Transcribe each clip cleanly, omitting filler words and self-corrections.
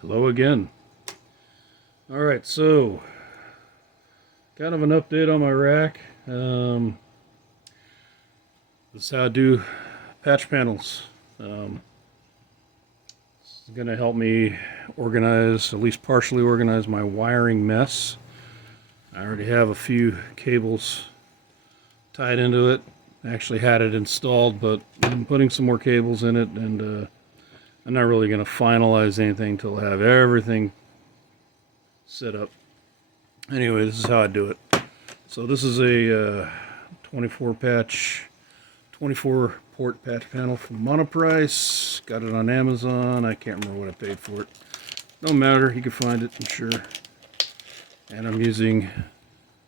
Hello again. Alright, so kind of an update on my rack. This is how I do patch panels. This is going to help me organize, at least partially organize, my wiring mess. I already have a few cables tied into it. I actually had it installed, but I'm putting some more cables in it, and I'm not really going to finalize anything until I have everything set up. Anyway, this is how I do it. So this is a 24 port patch panel from Monoprice. Got it on Amazon. I can't remember what I paid for it. No matter, you can find it, I'm sure. And I'm using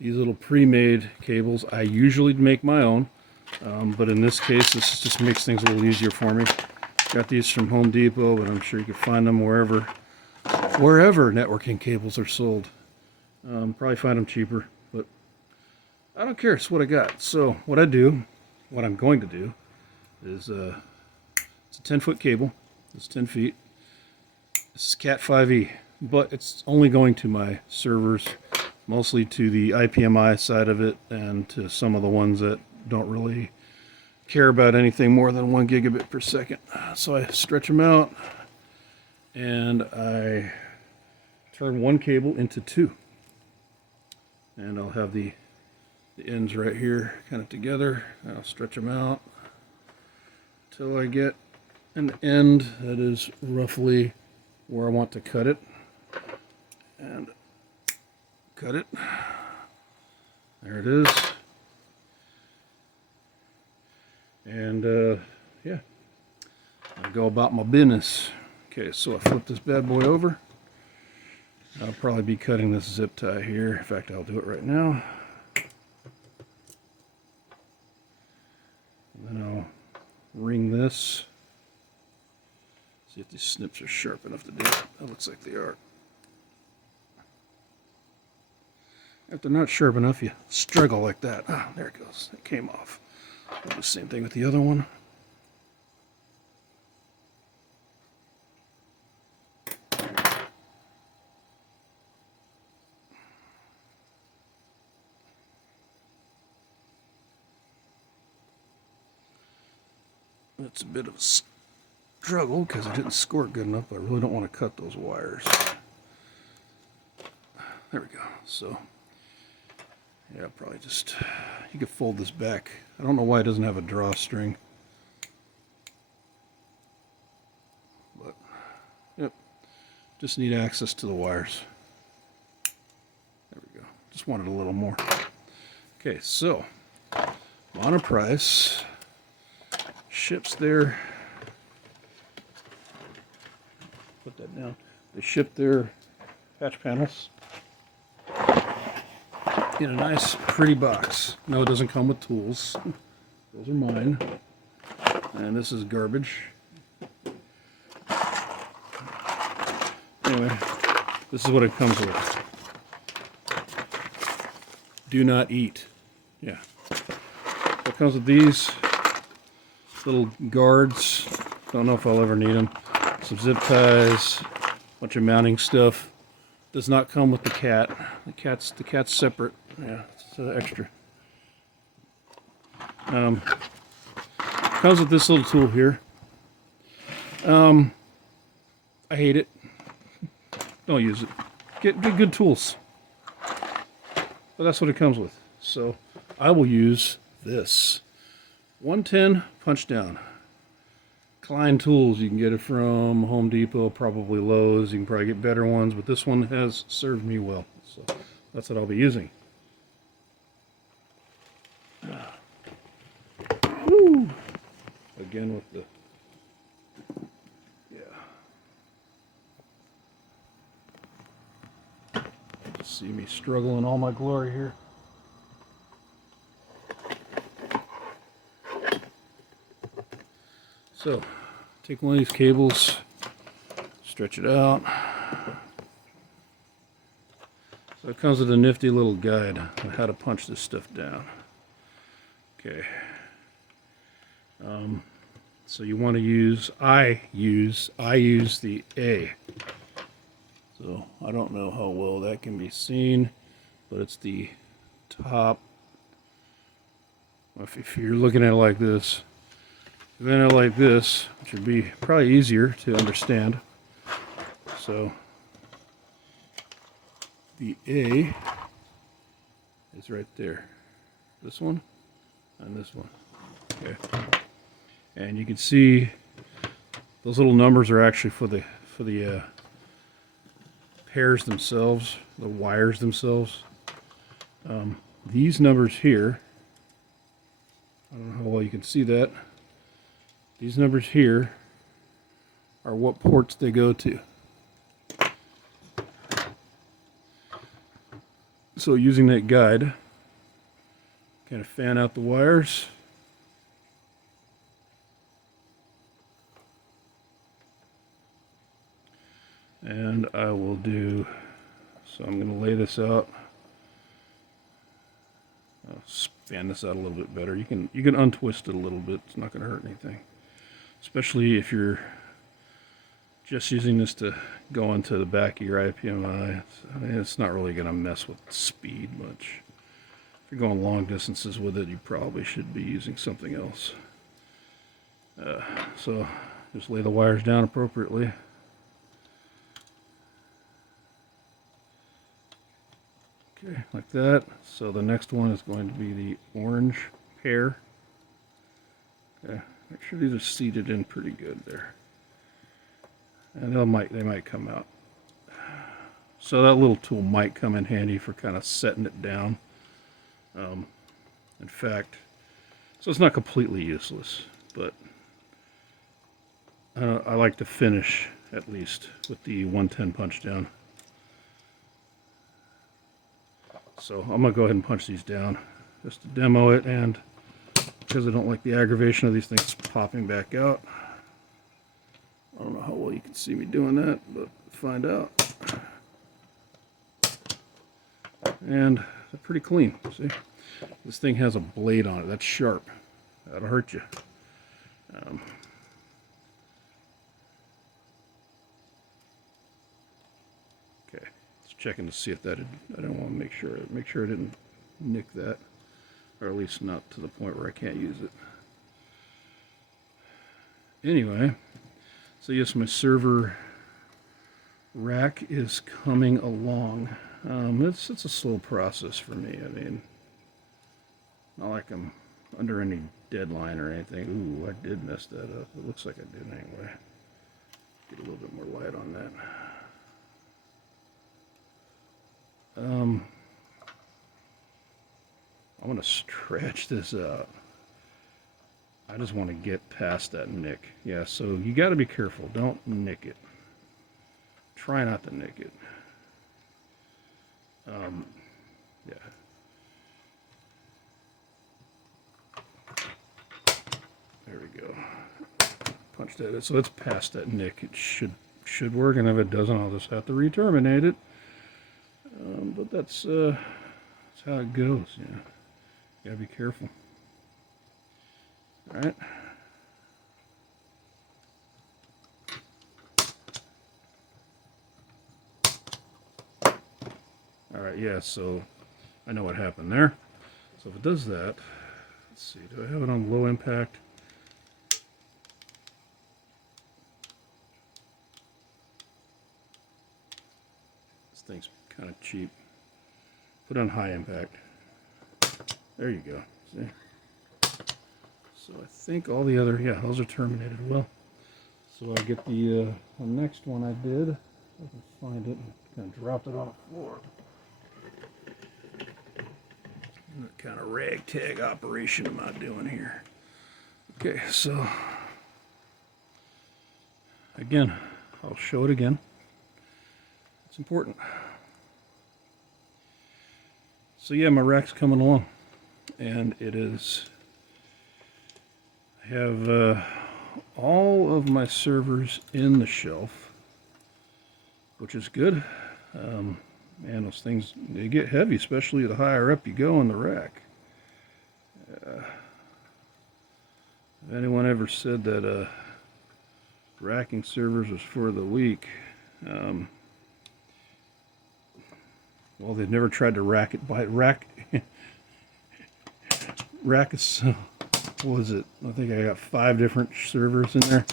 these little pre-made cables. I usually make my own, but in this case, this just makes things a little easier for me. Got these from Home Depot, but I'm sure you can find them wherever networking cables are sold. Probably find them cheaper, but I don't care. It's what I got. So what I'm going to do is it's a 10-foot cable. It's 10 feet. This is Cat 5e, but it's only going to my servers, mostly to the IPMI side of it and to some of the ones that don't really care about anything more than 1 gigabit per second. So I stretch them out and I turn one cable into two. And I'll have the ends right here kind of together. I'll stretch them out until I get an end that is roughly where I want to cut it. And cut it. There it is. And yeah, I go about my business. Okay, so I flip this bad boy over. I'll probably be cutting this zip tie here. In fact, I'll do it right now. And then I'll ring this. See if these snips are sharp enough to do it. That looks like they are. If they're not sharp enough, you struggle like that. Ah, there it goes. It came off. I'll do the same thing with the other one. It's a bit of a struggle because I didn't score it good enough, but I really don't want to cut those wires. There we go. So, yeah, probably just, you could fold this back. I don't know why it doesn't have a drawstring. But, yep, just need access to the wires. There we go. Just wanted a little more. Okay, so, Monoprice ships their, put that down, they ship their patch panels in a nice pretty box. No, it doesn't come with tools. Those are mine. And this is garbage. Anyway, this is what it comes with. Do not eat. Yeah. It comes with these little guards. Don't know if I'll ever need them. Some zip ties, a bunch of mounting stuff. Does not come with the cat. The cat's separate. Yeah, it's extra. Comes with this little tool here. I hate it. Don't use it. Get good tools. But that's what it comes with. So I will use this 110 punch down. Klein tools. You can get it from Home Depot, probably Lowe's. You can probably get better ones, but this one has served me well. So that's what I'll be using. Woo. Again with the, yeah. See me struggle in all my glory here. So, take one of these cables, stretch it out. So it comes with a nifty little guide on how to punch this stuff down. Okay. So you want to use, I use the A. So I don't know how well that can be seen, but it's the top. If you're looking at it like this, then it like this, which would be probably easier to understand. So the A is right there. This one and this one. Okay. And you can see those little numbers are actually for the pairs themselves, the wires themselves. These numbers here, I don't know how well you can see that. These numbers here are what ports they go to. So using that guide, kind of fan out the wires. And I will do, so I'm going to lay this out. I'll fan this out a little bit better. You can untwist it a little bit. It's not going to hurt anything. Especially if you're just using this to go into the back of your IPMI. I mean, it's not really going to mess with speed much. If you're going long distances with it, you probably should be using something else. So just lay the wires down appropriately. Okay, like that. So the next one is going to be the orange pair. Okay, make sure these are seated in pretty good there. And they might come out. So that little tool might come in handy for kind of setting it down. In fact, so it's not completely useless, but I like to finish at least with the 110 punch down. So I'm going to go ahead and punch these down just to demo it, and because I don't like the aggravation of these things popping back out. I don't know how well you can see me doing that, but find out. And they're pretty clean, see? This thing has a blade on it, that's sharp. That'll hurt you. Okay, just checking to see if that, I don't want to make sure I didn't nick that, or at least not to the point where I can't use it. Anyway, so yes, my server rack is coming along. It's a slow process for me. I mean, not like I'm under any deadline or anything. Ooh, I did mess that up. It looks like I did anyway. Get a little bit more light on that. I'm going to stretch this out. I just want to get past that nick. Yeah, so you got to be careful. Don't nick it. Try not to nick it. Yeah. There we go. Punch that in. So it's past that nick. It should work, and if it doesn't, I'll just have to re-terminate it. But that's how it goes. Yeah, you gotta be careful. All right. All right. Yeah. So I know what happened there. So if it does that, let's see. Do I have it on low impact? This thing's kind of cheap. Put on high impact. There you go. See? So I think all the other, yeah, those are terminated well. So I get the next one I did. If I can find it, and kind of dropped it on the floor. What kind of ragtag operation am I doing here? Okay, so again, I'll show it again. It's important. So yeah, my rack's coming along, and it is. I have all of my servers in the shelf, which is good. Man, those things, they get heavy, especially the higher up you go in the rack. If anyone ever said that racking servers was for the weak, well, they've never tried to rack us. What was it? I think I got 5 different servers in there.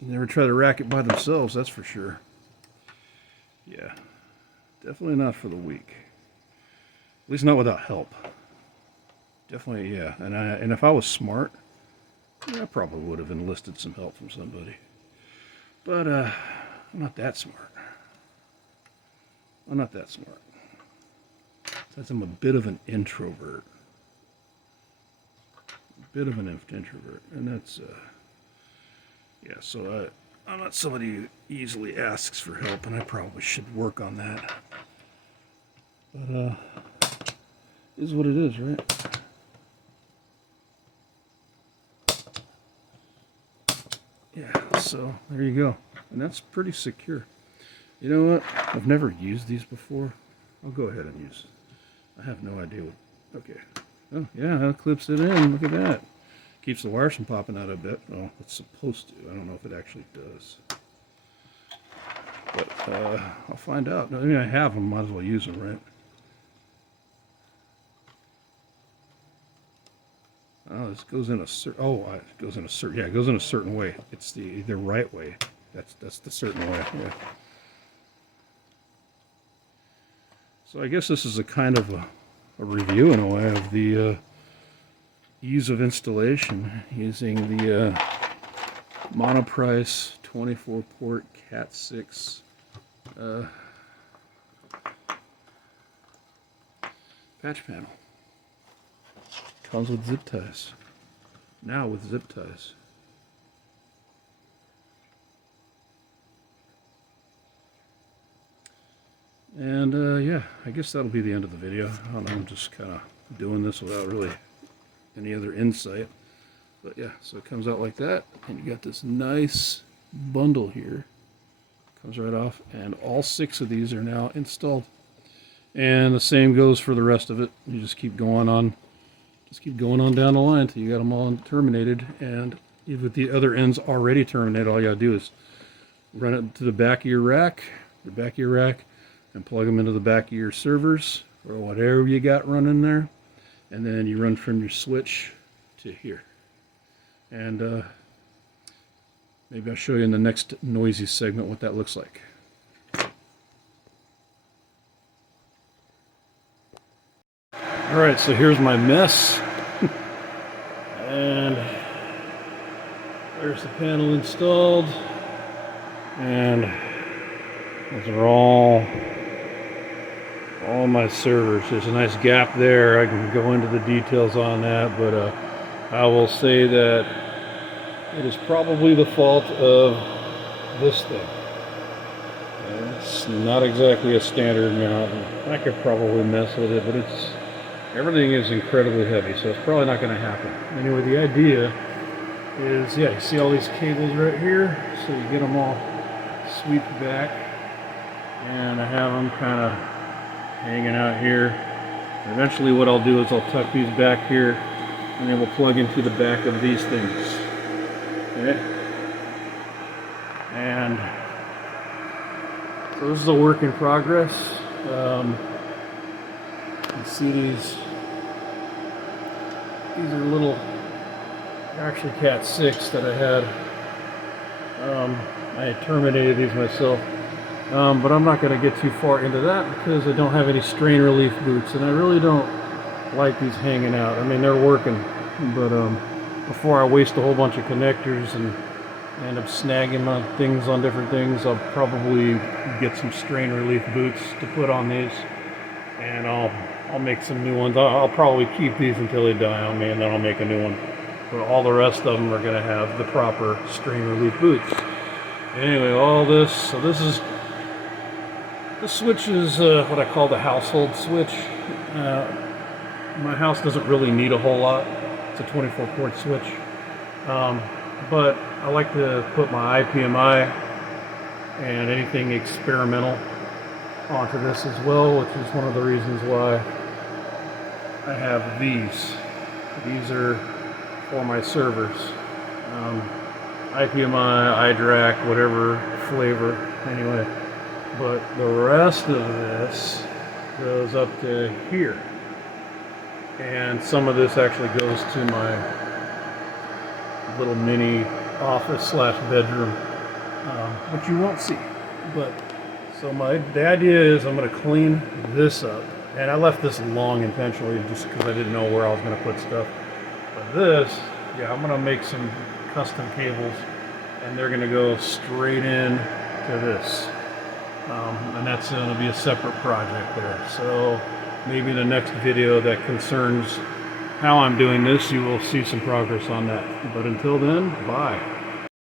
Never try to rack it by themselves, that's for sure. Yeah, definitely not for the weak. At least not without help. Definitely, yeah. And if I was smart, I probably would have enlisted some help from somebody. But I'm not that smart. I'm not that smart. Since I'm a bit of an introvert. A bit of an introvert, and that's yeah. So I'm not somebody who easily asks for help, and I probably should work on that. But it is what it is, right? Yeah, so there you go. And that's pretty secure. You know what? I've never used these before. I'll go ahead and use it. I have no idea what... Okay. Oh, yeah, that clips it in. Look at that. Keeps the wires from popping out a bit. Oh, it's supposed to. I don't know if it actually does. But I'll find out. I mean, I have them. Might as well use them, right? Oh, this goes in a certain... Oh, it goes in a certain... Yeah, it goes in a certain way. It's the right way. That's the certain way, yeah. So I guess this is a kind of a review in a way of the ease of installation using the Monoprice 24-port Cat 6 patch panel. Comes with zip ties. Now with zip ties. And yeah, I guess that'll be the end of the video. I don't know, I'm just kind of doing this without really any other insight. But yeah, so it comes out like that, and you got this nice bundle here. Comes right off, and all 6 of these are now installed. And the same goes for the rest of it. You just keep going on. Just keep going on down the line until you got them all terminated. And even with the other ends already terminated, all you gotta do is run it to the back of your rack, and plug them into the back of your servers or whatever you got running there, and then you run from your switch to here. And maybe I'll show you in the next noisy segment what that looks like. Alright, so here's my mess. And there's the panel installed. And those are all my servers. There's a nice gap there. I can go into the details on that, but I will say that it is probably the fault of this thing. It's not exactly a standard mount. I could probably mess with it, but everything is incredibly heavy, so it's probably not going to happen. Anyway, the idea is, yeah, you see all these cables right here, so you get them all sweep back, and I have them kind of hanging out here. Eventually what I'll do is I'll tuck these back here, and then we'll plug into the back of these things. Okay? And so this is a work in progress. You can see these are little, actually Cat 6 that I had. I had terminated these myself. But I'm not going to get too far into that because I don't have any strain relief boots, and I really don't like these hanging out. I mean, they're working, but before I waste a whole bunch of connectors and end up snagging on things on different things, I'll probably get some strain relief boots to put on these, and I'll make some new ones. I'll probably keep these until they die on me, and then I'll make a new one. But all the rest of them are going to have the proper strain relief boots. Anyway, all this, so this switch is what I call the household switch. My house doesn't really need a whole lot. It's a 24-port switch. But I like to put my IPMI and anything experimental onto this as well, which is one of the reasons why I have these. These are for my servers. IPMI, iDRAC, whatever flavor. Anyway. but the rest of this goes up to here. And some of this actually goes to my little mini office slash bedroom, which you won't see. But so the idea is I'm going to clean this up, and I left this long intentionally just because I didn't know where I was going to put stuff. But this, yeah, I'm going to make some custom cables, and they're going to go straight in to this, and that's going to be a separate project there. So maybe in the next video that concerns how I'm doing this, you will see some progress on that. But until then, bye.